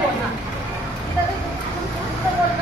বল না